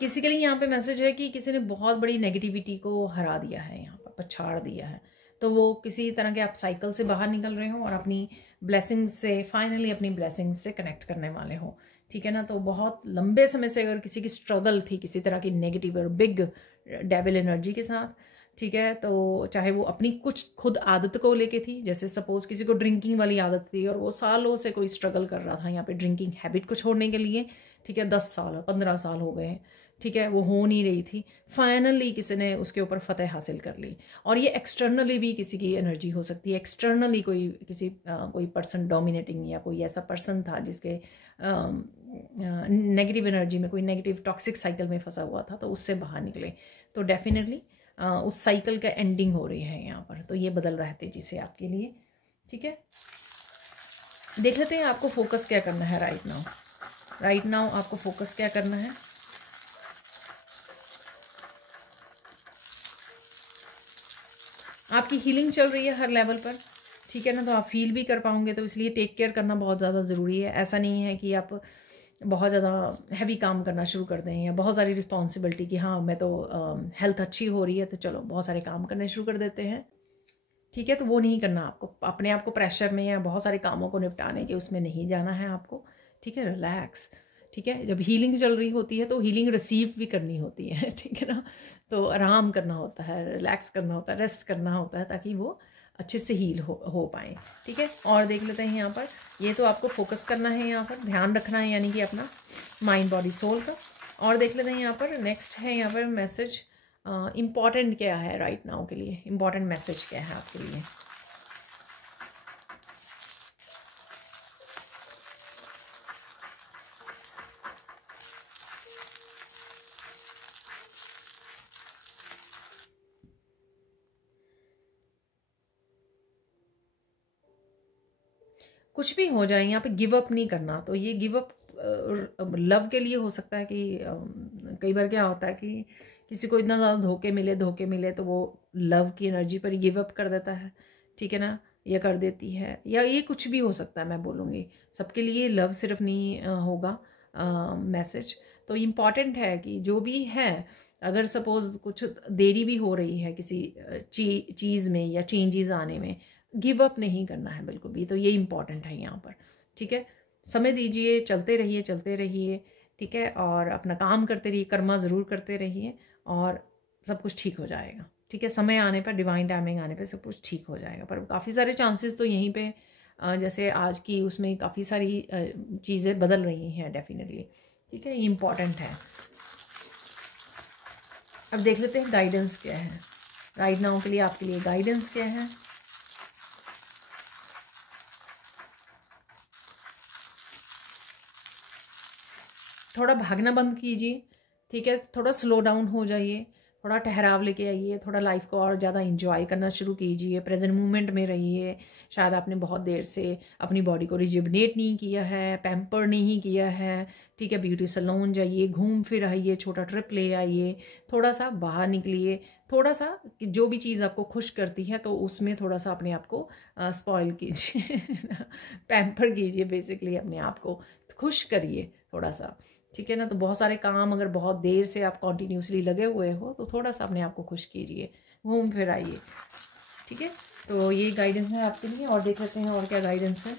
किसी के लिए यहाँ पे मैसेज है कि किसी ने बहुत बड़ी नेगेटिविटी को हरा दिया है, यहाँ पर पछाड़ दिया है, तो वो किसी तरह के आप साइकिल से बाहर निकल रहे हो और अपनी ब्लेसिंग्स से, फाइनली अपनी ब्लेसिंग्स से कनेक्ट करने वाले हो, ठीक है ना। तो बहुत लंबे समय से अगर किसी की स्ट्रगल थी किसी तरह की नेगेटिव और बिग डेविल एनर्जी के साथ, ठीक है, तो चाहे वो अपनी कुछ खुद आदत को लेके थी, जैसे सपोज किसी को ड्रिंकिंग वाली आदत थी और वो सालों से कोई स्ट्रगल कर रहा था यहाँ पे ड्रिंकिंग हैबिट को छोड़ने के लिए, ठीक है, 10 साल 15 साल हो गए, ठीक है, वो हो नहीं रही थी, फाइनली किसी ने उसके ऊपर फतेह हासिल कर ली। और ये एक्सटर्नली भी किसी की एनर्जी हो सकती है, एक्सटर्नली कोई कोई पर्सन डोमिनेटिंग या कोई ऐसा पर्सन था जिसके नेगेटिव एनर्जी में, कोई नेगेटिव टॉक्सिक साइकिल में फंसा हुआ था, तो उससे बाहर निकले, तो डेफिनेटली उस साइकिल का एंडिंग हो रही है यहाँ पर। तो ये बदल रहा है तेजी से आपके लिए, ठीक है। देख लेते हैं आपको फोकस क्या करना है राइट नाउ। राइट नाउ आपको फोकस क्या करना है। आपकी हीलिंग चल रही है हर लेवल पर, ठीक है ना, तो आप फील भी कर पाओगे, तो इसलिए टेक केयर करना बहुत ज़्यादा ज़रूरी है। ऐसा नहीं है कि आप बहुत ज़्यादा हैवी काम करना शुरू कर दें या बहुत सारी रिस्पॉन्सिबिलिटी कि हाँ मैं तो हेल्थ अच्छी हो रही है तो चलो बहुत सारे काम करने शुरू कर देते हैं, ठीक है, तो वो नहीं करना आपको। अपने आप को प्रेशर में या बहुत सारे कामों को निपटाने के उसमें नहीं जाना है आपको, ठीक है, रिलैक्स, ठीक है। जब हीलिंग चल रही होती है तो हीलिंग रिसीव भी करनी होती है, ठीक है ना, तो आराम करना होता है, रिलैक्स करना होता है, रेस्ट करना होता है, ताकि वो अच्छे से हील हो पाए, ठीक है। और देख लेते हैं यहाँ पर, ये तो आपको फोकस करना है, यहाँ पर ध्यान रखना है, यानी कि अपना माइंड बॉडी सोल का। और देख लेते हैं यहाँ पर नेक्स्ट है, यहाँ पर मैसेज इम्पॉर्टेंट क्या है राइट नाउ के लिए, इम्पॉर्टेंट मैसेज क्या है आपके लिए। कुछ भी हो जाए यहाँ पे गिव अप नहीं करना। तो ये गिव अप लव के लिए हो सकता है कि कई बार क्या होता है कि किसी को इतना ज़्यादा धोखे मिले तो वो लव की एनर्जी पर इgive अप कर देता है, ठीक है ना, या कर देती है, या ये कुछ भी हो सकता है। मैं बोलूँगी सबके लिए लव सिर्फ नहीं होगा मैसेज। तो इम्पॉर्टेंट है कि जो भी है, अगर सपोज़ कुछ देरी भी हो रही है किसी चीज़ में या चेंजेस आने में, गिव अप नहीं करना है बिल्कुल भी। तो ये इम्पॉर्टेंट है यहाँ पर, ठीक है। समय दीजिए, चलते रहिए, ठीक है, और अपना काम करते रहिए, कर्मा ज़रूर करते रहिए और सब कुछ ठीक हो जाएगा, ठीक है। समय आने पर, डिवाइन टाइमिंग आने पर सब कुछ ठीक हो जाएगा। पर काफ़ी सारे चांसेस तो यहीं पे जैसे आज की उसमें काफ़ी सारी चीज़ें बदल रही हैं डेफिनेटली, ठीक है, ये इम्पॉर्टेंट है। अब देख लेते हैं गाइडेंस क्या है राइट नाउ के लिए, आपके लिए गाइडेंस क्या है। थोड़ा भागना बंद कीजिए, ठीक है, थोड़ा स्लो डाउन हो जाइए, थोड़ा ठहराव लेके आइए, थोड़ा लाइफ को और ज़्यादा इंजॉय करना शुरू कीजिए, प्रेजेंट मोमेंट में रहिए। शायद आपने बहुत देर से अपनी बॉडी को रिजुवनेट नहीं किया है, पैम्पर नहीं किया है, ठीक है, ब्यूटी सैलून जाइए, घूम फिर आइए, छोटा ट्रिप ले आइए, थोड़ा सा बाहर निकलिए, थोड़ा सा जो भी चीज़ आपको खुश करती है तो उसमें थोड़ा सा अपने आप को स्पॉइल कीजिए पैम्पर कीजिए, बेसिकली अपने आप को खुश करिए थोड़ा सा, ठीक है ना। तो बहुत सारे काम अगर बहुत देर से आप कॉन्टीन्यूसली लगे हुए हो तो थोड़ा सा अपने आप को खुश कीजिए, घूम फिर आइए, ठीक है। तो ये गाइडेंस है आपके लिए। और देख लेते हैं और क्या गाइडेंस है।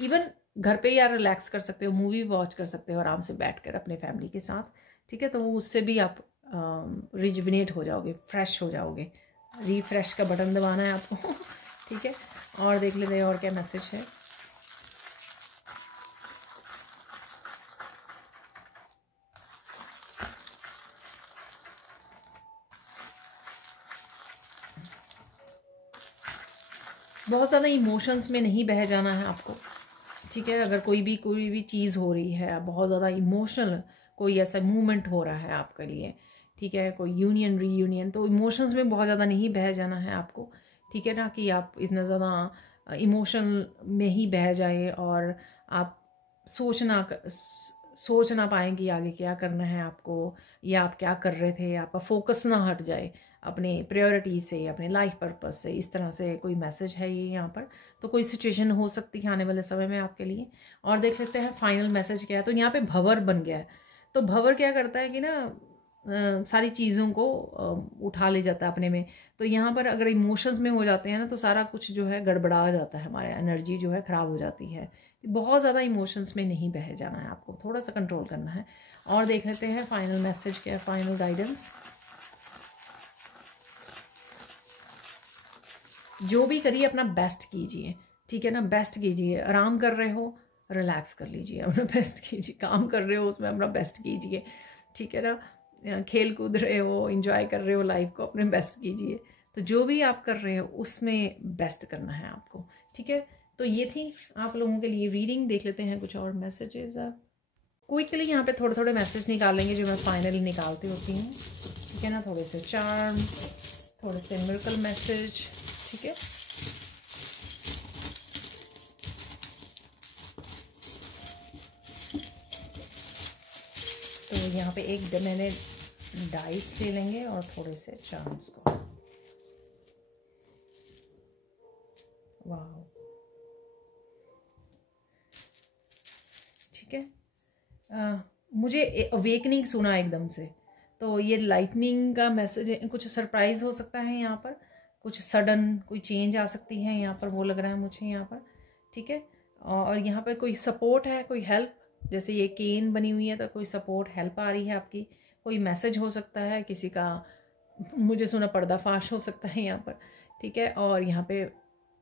इवन घर पे या रिलैक्स कर सकते हो, मूवी वॉच कर सकते हो आराम से बैठकर अपने फैमिली के साथ, ठीक है, तो उससे भी आप रिजुविनेट हो जाओगे, फ्रेश हो जाओगे। रिफ्रेश का बटन दबाना है आपको ठीक है। और देख लेते हैं और क्या मैसेज है। बहुत ज़्यादा इमोशंस में नहीं बह जाना है आपको, ठीक है। अगर कोई भी चीज़ हो रही है, बहुत ज़्यादा इमोशनल कोई ऐसा मूवमेंट हो रहा है आपके लिए, ठीक है, कोई यूनियन रीयूनियन, तो इमोशंस में बहुत ज़्यादा नहीं बह जाना है आपको, ठीक है ना, कि आप इतना ज़्यादा इमोशन में ही बह जाए और आप सोच ना पाएँ कि आगे क्या करना है आपको, या आप क्या कर रहे थे, आपका फोकस ना हट जाए अपने प्रायोरिटी से, अपने लाइफ पर्पस से। इस तरह से कोई मैसेज है ये यहाँ पर। तो कोई सिचुएशन हो सकती है आने वाले समय में आपके लिए। और देख लेते हैं फाइनल मैसेज क्या है। तो यहाँ पे भंवर बन गया है। तो भंवर क्या करता है कि ना, सारी चीज़ों को उठा ले जाता है अपने में। तो यहाँ पर अगर इमोशंस में हो जाते हैं ना, तो सारा कुछ जो है गड़बड़ा जाता है, हमारा एनर्जी जो है ख़राब हो जाती है। बहुत ज़्यादा इमोशंस में नहीं बह जाना है, आपको थोड़ा सा कंट्रोल करना है। और देख लेते हैं फाइनल मैसेज क्या है, फाइनल गाइडेंस। जो भी करिए अपना बेस्ट कीजिए, ठीक है ना, बेस्ट कीजिए। आराम कर रहे हो, रिलैक्स कर लीजिए, अपना बेस्ट कीजिए। काम कर रहे हो, उसमें अपना बेस्ट कीजिए, ठीक है ना। खेल कूद रहे हो, इंजॉय कर रहे हो लाइफ को, अपने बेस्ट कीजिए। तो जो भी आप कर रहे हो उसमें बेस्ट करना है आपको, ठीक है। तो ये थी आप लोगों के लिए रीडिंग। देख लेते हैं कुछ और मैसेजेस। क्विकली यहाँ पे थोड़े थोड़े मैसेज निकालेंगे जो मैं फाइनली निकालती होती हूँ, ठीक है ना। थोड़े से चार्म, थोड़े से मिरेकल मैसेज, ठीक है। तो यहाँ पे एक मैंने डाइस ले लेंगे और थोड़े से चार्म्स को। वाह, ठीक है। मुझे अवेकनिंग सुना एकदम से, तो ये लाइटनिंग का मैसेज है। कुछ सरप्राइज़ हो सकता है यहाँ पर, कुछ सडन कोई चेंज आ सकती है यहाँ पर, वो लग रहा है मुझे यहाँ पर, ठीक है। और यहाँ पर कोई सपोर्ट है, कोई हेल्प, जैसे ये केन बनी हुई है तो कोई सपोर्ट हेल्प आ रही है आपकी। कोई मैसेज हो सकता है किसी का, मुझे सुना पर्दाफाश हो सकता है यहाँ पर, ठीक है। और यहाँ पे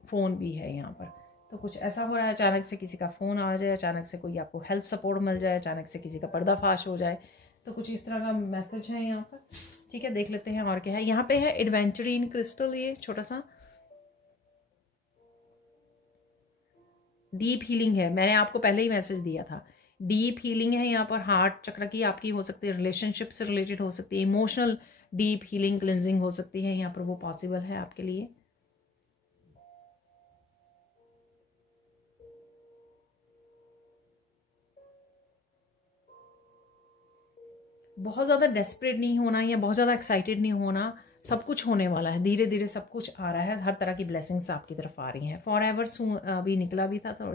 फ़ोन भी है यहाँ पर। तो कुछ ऐसा हो रहा है, अचानक से किसी का फ़ोन आ जाए, अचानक से कोई आपको हेल्प सपोर्ट मिल जाए, अचानक से किसी का पर्दाफाश हो जाए। तो कुछ इस तरह का मैसेज है यहाँ पर, ठीक है। देख लेते हैं और क्या है। यहाँ पे है एडवेंचर इन क्रिस्टल, ये छोटा सा डीप हीलिंग है। मैंने आपको पहले ही मैसेज दिया था, डीप हीलिंग है यहाँ पर। हार्ट चक्र की आपकी हो सकती है, रिलेशनशिप से रिलेटेड हो सकती है, इमोशनल डीप हीलिंग क्लिनजिंग हो सकती है यहाँ पर, वो पॉसिबल है आपके लिए। बहुत ज़्यादा डेस्परेट नहीं होना या बहुत ज़्यादा एक्साइटेड नहीं होना, सब कुछ होने वाला है, धीरे धीरे सब कुछ आ रहा है, हर तरह की ब्लेसिंग्स आपकी तरफ आ रही हैं। फॉर एवर अभी निकला भी था तो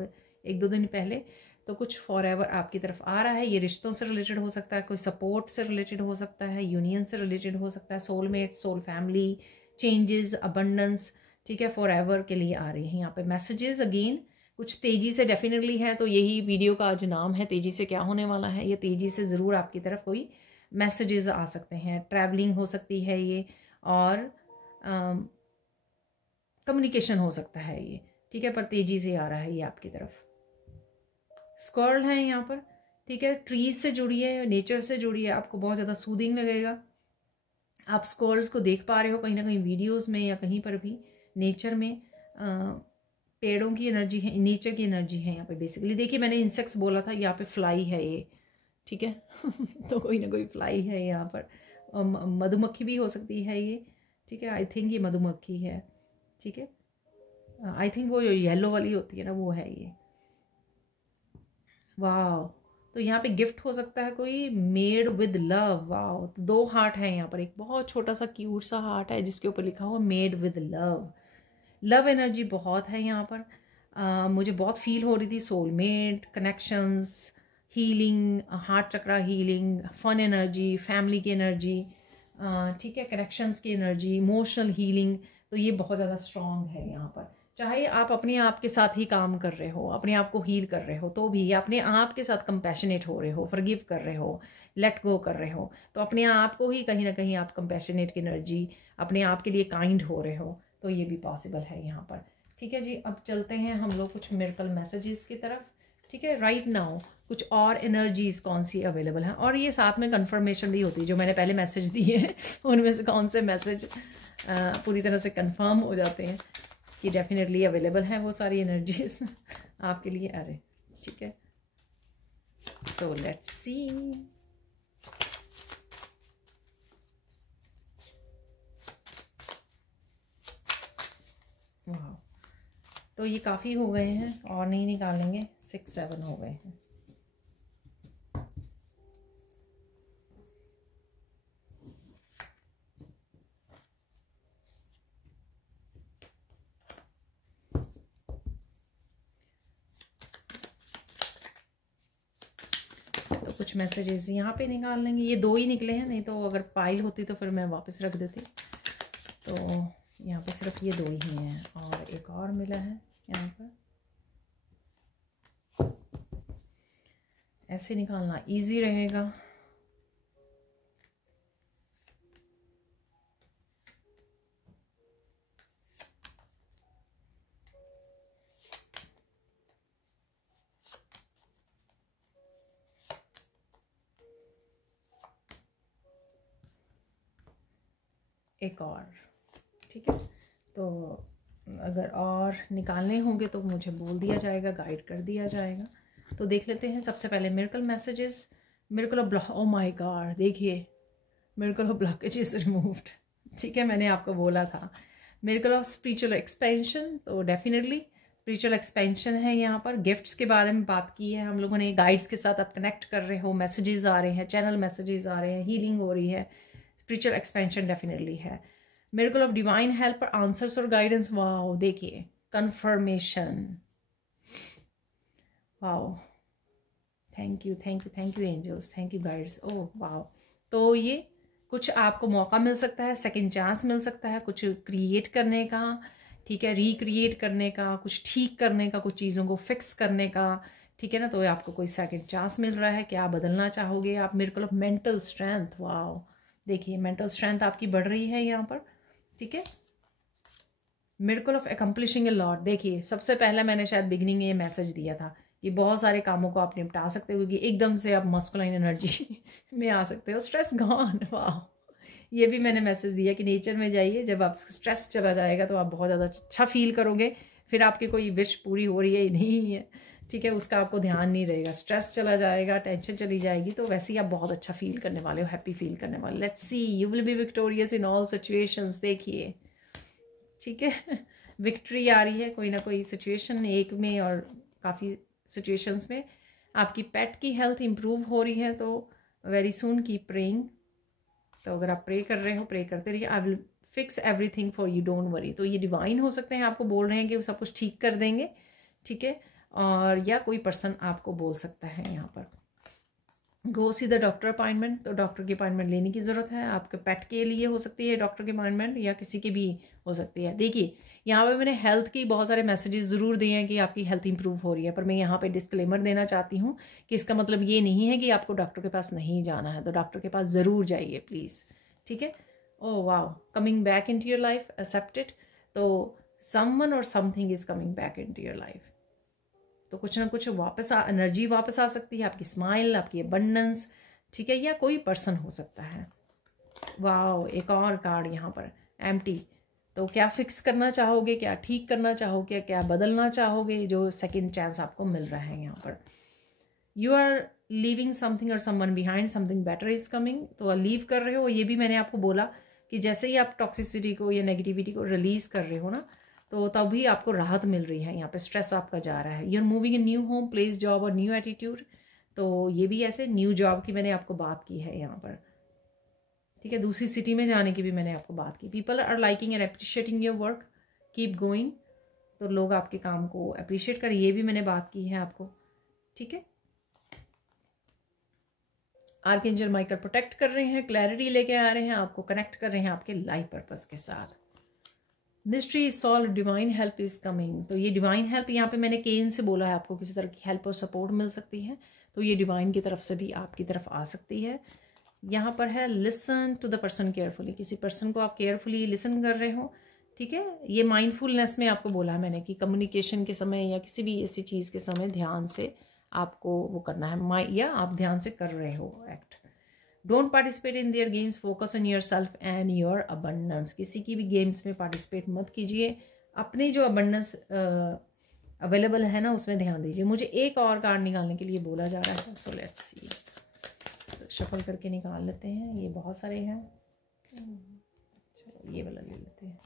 1-2 दिन पहले, तो कुछ फॉर एवर आपकी तरफ आ रहा है। ये रिश्तों से रिलेटेड हो सकता है, कोई सपोर्ट से रिलेटेड हो सकता है, यूनियन से रिलेटेड हो सकता है, soulmate, soul family, changes, abundance, ठीक है। फॉर एवर के लिए आ रही हैं यहाँ पे मैसेजेस। अगेन कुछ तेज़ी से डेफिनेटली है, तो यही वीडियो का आज नाम है, तेज़ी से क्या होने वाला है। ये तेज़ी से ज़रूर आपकी तरफ कोई मैसेजेस आ सकते हैं, ट्रैवलिंग हो सकती है ये, और कम्युनिकेशन हो सकता है ये, ठीक है। पर तेज़ी से आ रहा है ये आपकी तरफ। स्क्वारल है यहाँ पर, ठीक है। ट्रीज से जुड़ी है, नेचर से जुड़ी है, आपको बहुत ज़्यादा सूदिंग लगेगा। आप स्क्वारल्स को देख पा रहे हो कहीं ना कहीं वीडियोस में या कहीं पर भी, नेचर में पेड़ों की एनर्जी है, नेचर की एनर्जी है यहाँ पे बेसिकली। देखिए मैंने इंसेक्ट्स बोला था, यहाँ पे फ्लाई है ये, ठीक है। तो कोई ना कोई फ्लाई है यहाँ पर। मधुमक्खी भी हो सकती है ये, ठीक है। आई थिंक ये मधुमक्खी है, ठीक है। आई थिंक वो जो येलो वाली होती है ना, वो है ये। वाह, तो यहाँ पे गिफ्ट हो सकता है कोई, मेड विद लव। वाह, तो 2 हार्ट है यहाँ पर, एक बहुत छोटा सा क्यूट सा हार्ट है जिसके ऊपर लिखा हुआ made with love. Love energy बहुत है यहाँ पर। मुझे बहुत फील हो रही थी सोलमेट, कनेक्शंस, हीलिंग, हार्ट चक्रा हीलिंग, फन एनर्जी, फैमिली की एनर्जी, ठीक है, कनेक्शंस की एनर्जी, इमोशनल हीलिंग। तो ये बहुत ज़्यादा स्ट्रॉन्ग है यहाँ पर। चाहे आप अपने आप के साथ ही काम कर रहे हो, अपने आप को हील कर रहे हो, तो भी अपने आप के साथ कंपैशनेट हो रहे हो, फॉरगिव कर रहे हो, लेट गो कर रहे हो, तो अपने आप को ही कहीं ना कहीं आप कंपैशनेट की एनर्जी, अपने आप के लिए काइंड हो रहे हो, तो ये भी पॉसिबल है यहाँ पर, ठीक है जी। अब चलते हैं हम लोग कुछ मिरेकल मैसेजेस की तरफ, ठीक है। राइट नाउ कुछ और एनर्जीज कौन सी अवेलेबल हैं, और ये साथ में कंफर्मेशन भी होती है, जो मैंने पहले मैसेज दिए हैं उनमें से कौन से मैसेज पूरी तरह से कंफर्म हो जाते हैं कि डेफिनेटली अवेलेबल हैं वो सारी एनर्जीज आपके लिए। अरे ठीक है, सो लेट्स सी। वाह, तो ये काफ़ी हो गए हैं और नहीं निकालेंगे, 6-7 हो गए हैं। तो कुछ मैसेजेस यहाँ पे निकाल लेंगे। ये 2 ही निकले हैं, नहीं तो अगर पाइल होती तो फिर मैं वापस रख देती। तो यहाँ पे सिर्फ ये 2 ही हैं और एक और मिला है यहाँ पर। ऐसे निकालना इजी रहेगा। एक और, ठीक है। तो अगर और निकालने होंगे तो मुझे बोल दिया जाएगा, गाइड कर दिया जाएगा। तो देख लेते हैं। सबसे पहले miracle messages. Miracle of block, oh my god, देखिए miracle of blockage is removed. ठीक है, मैंने आपको बोला था। मिरेकल ऑफ स्पिरिचुअल एक्सपेंशन, तो डेफिनेटली स्पिरिचुअल एक्सपेंशन है। यहाँ पर गिफ्ट्स के बारे में बात की है हम लोगों ने। गाइड्स के साथ आप कनेक्ट कर रहे हो, मैसेजेस आ रहे हैं, चैनल मैसेजेस आ रहे हैं, हीलिंग हो रही है, स्पिरिचुअल एक्सपेंशन डेफिनेटली है। मिरेकल ऑफ डिवाइन हेल्प और आंसर्स और गाइडेंस, वाओ, देखिए confirmation, wow, thank you thank you thank you angels, thank you guides, oh wow. तो ये कुछ आपको मौका मिल सकता है, सेकंड चांस मिल सकता है कुछ क्रिएट करने का, ठीक है, रिक्रिएट करने का, कुछ ठीक करने का, कुछ चीज़ों को फिक्स करने का, ठीक है ना। तो आपको कोई सेकंड चांस मिल रहा है, क्या बदलना चाहोगे आप। Miracle of mental strength, wow, देखिए मेंटल स्ट्रेंथ आपकी बढ़ रही है यहाँ पर, ठीक है। Miracle of accomplishing a lot, देखिए सबसे पहला मैंने शायद बिगिनिंग में ये मैसेज दिया था कि बहुत सारे कामों को आप निपटा सकते हो, क्योंकि एकदम से आप मस्कुलाइन एनर्जी में आ सकते हो। स्ट्रेस गॉन, वाह, ये भी मैंने मैसेज दिया कि नेचर में जाइए, जब आप स्ट्रेस चला जाएगा तो आप बहुत ज़्यादा अच्छा फील करोगे। फिर आपकी कोई विश पूरी हो रही है या नहीं है, ठीक है, उसका आपको ध्यान नहीं रहेगा। स्ट्रेस चला जाएगा, टेंशन चली जाएगी, तो वैसे ही आप बहुत अच्छा फील करने वाले हो, हैप्पी फील करने वाले। Let's see, you will be victorious in all situations, देखिए, ठीक है। विक्ट्री आ रही है कोई ना कोई सिचुएशन एक में और काफ़ी सिचुएशंस में। आपकी पेट की हेल्थ इंप्रूव हो रही है, तो वेरी सून कीप प्रेइंग। तो अगर आप प्रे कर रहे हो, प्रे करते रहिए। I will fix everything for you, don't worry. तो ये डिवाइन हो सकते हैं, आपको बोल रहे हैं कि वो सब कुछ ठीक कर देंगे, ठीक है। और या कोई पर्सन आपको बोल सकता है यहाँ पर गो सी द डॉक्टर अपॉइंटमेंट, तो डॉक्टर की अपॉइंटमेंट लेने की ज़रूरत है। आपके पेट के लिए हो सकती है डॉक्टर की अपॉइंटमेंट, या किसी की भी हो सकती है। देखिए यहाँ पे मैंने हेल्थ की बहुत सारे मैसेजेस ज़रूर दिए हैं कि आपकी हेल्थ इंप्रूव हो रही है, पर मैं यहाँ पे डिस्क्लेमर देना चाहती हूँ कि इसका मतलब ये नहीं है कि आपको डॉक्टर के पास नहीं जाना है। तो डॉक्टर के पास ज़रूर जाइए प्लीज़, ठीक है। Oh wow, coming back into your life, accept it. तो समवन और something is coming back into your life, तो कुछ ना कुछ वापस एनर्जी वापस आ सकती है, आपकी स्माइल, आपकी अबंडेंस, ठीक है, या कोई पर्सन हो सकता है। वाओ, एक और कार्ड यहाँ पर, एम्प्टी। तो क्या फिक्स करना चाहोगे, क्या ठीक करना चाहोगे, क्या बदलना चाहोगे, जो सेकंड चांस आपको मिल रहा है यहाँ पर। यू आर लीविंग समथिंग और someone behind, something better is coming. तो लीव कर रहे हो, ये भी मैंने आपको बोला कि जैसे ही आप टॉक्सिसिटी को या नेगेटिविटी को रिलीज़ कर रहे हो ना, तो तभी आपको राहत मिल रही है। यहाँ पे स्ट्रेस आपका जा रहा है। You are moving in new home, place, job और न्यू एटीट्यूड। तो ये भी ऐसे न्यू जॉब की मैंने आपको बात की है यहाँ पर, ठीक है। दूसरी सिटी में जाने की भी मैंने आपको बात की। People are liking and appreciating your work, keep going. तो लोग आपके काम को अप्रिशिएट करें, ये भी मैंने बात की है आपको, ठीक है। आर्कएंजल माइकल प्रोटेक्ट कर रहे हैं, क्लैरिटी लेके आ रहे हैं, आपको कनेक्ट कर रहे हैं आपके लाइफ पर्पस के साथ। Mystery is solve, divine help is coming. तो ये डिवाइन हेल्प, यहाँ पे मैंने केन से बोला है, आपको किसी तरह की हेल्प और सपोर्ट मिल सकती है, तो ये डिवाइन की तरफ से भी आपकी तरफ आ सकती है। यहाँ पर है listen to the person carefully, किसी पर्सन को आप केयरफुली लिसन कर रहे हो, ठीक है। ये माइंडफुलनेस में आपको बोला है मैंने कि कम्युनिकेशन के समय या किसी भी ऐसी चीज़ के समय ध्यान से आपको वो करना है, या आप ध्यान से कर रहे हो act. Don't participate in their games, focus on your self and your abundance. किसी की भी गेम्स में पार्टिसिपेट मत कीजिए, अपने जो अबंडेंस अवेलेबल है ना उसमें ध्यान दीजिए। मुझे एक और कार्ड निकालने के लिए बोला जा रहा है, सो लेट्स सी। शफल करके निकाल लेते हैं, ये बहुत सारे हैं, चलो ये वाला ले लेते हैं।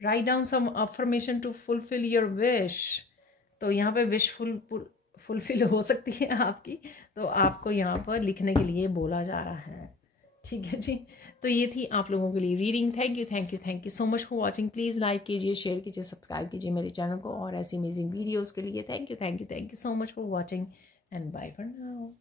Write down some affirmation to fulfil your wish. तो यहाँ पे विश फुलफिल हो सकती है आपकी, तो आपको यहाँ पर लिखने के लिए बोला जा रहा है, ठीक है जी। तो ये थी आप लोगों के लिए reading. Thank you thank you thank you so much for watching. Please like कीजिए, शेयर कीजिए, सब्सक्राइब कीजिए मेरे चैनल को और ऐसी अमेजिंग वीडियोस के लिए। Thank you thank you thank you so much for watching. and bye for now.